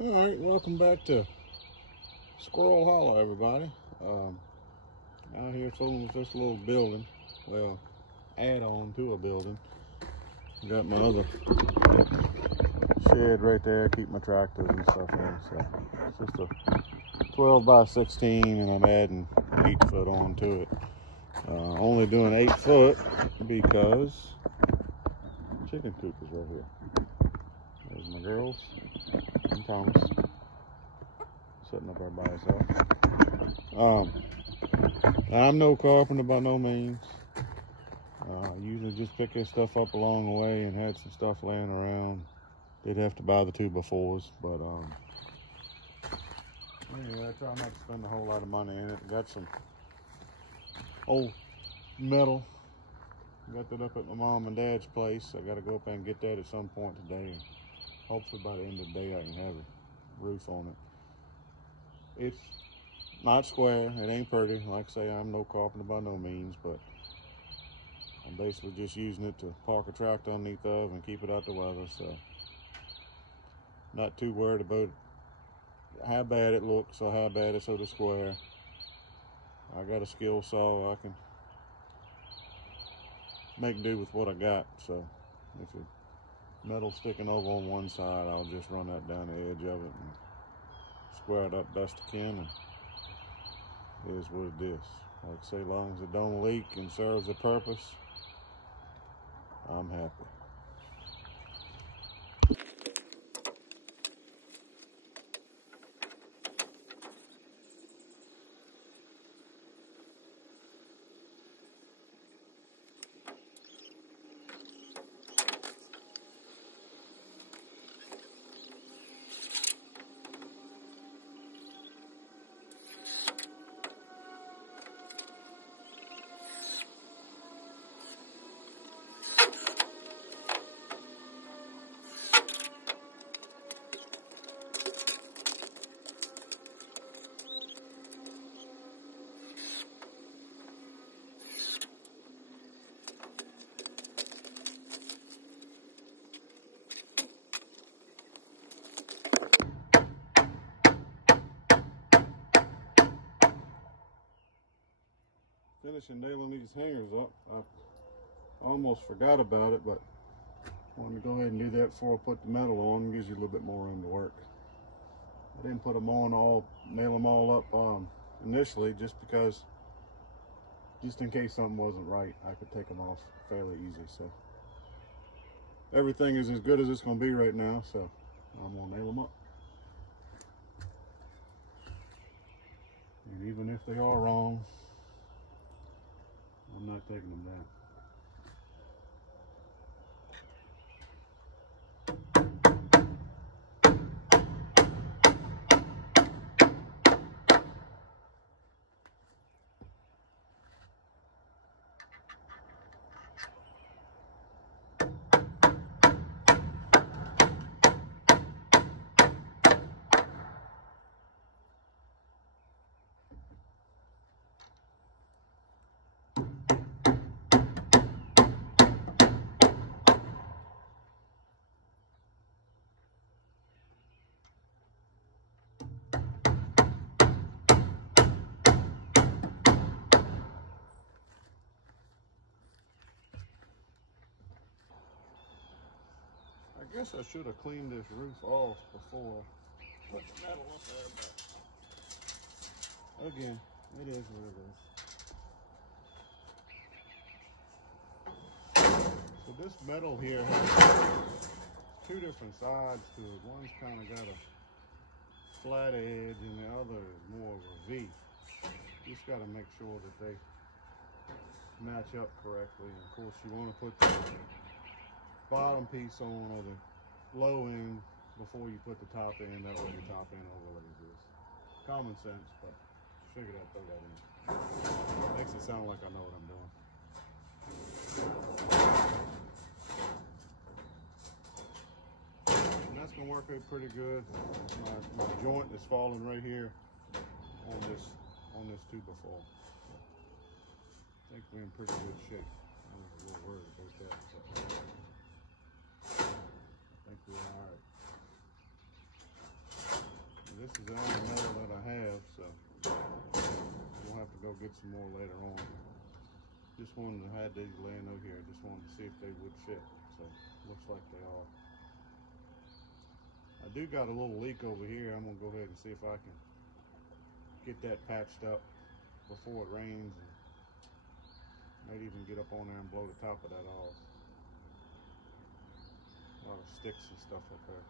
All right, welcome back to Squirrel Hollow, everybody. Out here fooling with this little building. Well, add-on to a building. Got my other shed right there, keep my tractors and stuff in. So it's just a 12 by 16, and I'm adding 8 foot on to it. Only doing 8 foot because chicken coop is right here. There's my girls and Thomas sitting up there by himself. I'm no carpenter by no means. I usually just pick this stuff up along the way and had some stuff laying around. Did have to buy the 2x4s, but anyway, I try not to spend a whole lot of money in it. Got some old metal. Got that up at my mom and dad's place. I got to go up there and get that at some point today. And hopefully by the end of the day I can have a roof on it. It's not square. It ain't pretty. Like I say, I'm no carpenter by no means, but I'm basically just using it to park a tractor underneath of and keep it out the weather. So not too worried about how bad it looks or how bad it's so square. I got a skill saw. I can make do with what I got. So if it metal sticking over on one side, I'll just run that down the edge of it and square it up best I can, and it is what it is. Like I say, as long as it don't leak and serves a purpose, I'm happy. Finishing nailing these hangers up. I almost forgot about it, but wanted to go ahead and do that before I put the metal on. It gives you a little bit more room to work. I didn't put them on nail them all up initially, just because, just in case something wasn't right, I could take them off fairly easy. So everything is as good as it's going to be right now, so I'm going to nail them up. And even if they are wrong, I'm not taking them down. I guess I should have cleaned this roof off before I put the metal up there, but again, it is what it is. So this metal here has 2 different sides to it. One's kind of got a flat edge and the other is more of a V. Just got to make sure that they match up correctly. And of course you want to put the bottom piece on, or the low end, before you put the top end. That way the top end overlays this. Common sense, but figured I'd throw that in. Makes it sound like I know what I'm doing. And that's gonna work out pretty good. My joint is falling right here on this 2x4. I think we're in pretty good shape. I was a little worried about that, but I think we're all right. This is the only metal that I have, so we'll have to go get some more later on. Just wanted to have these laying over here. Just wanted to see if they would fit. So looks like they are. I do got a little leak over here. I'm gonna go ahead and see if I can get that patched up before it rains, and maybe even get up on there and blow the top of that off. A lot of sticks and stuff up there.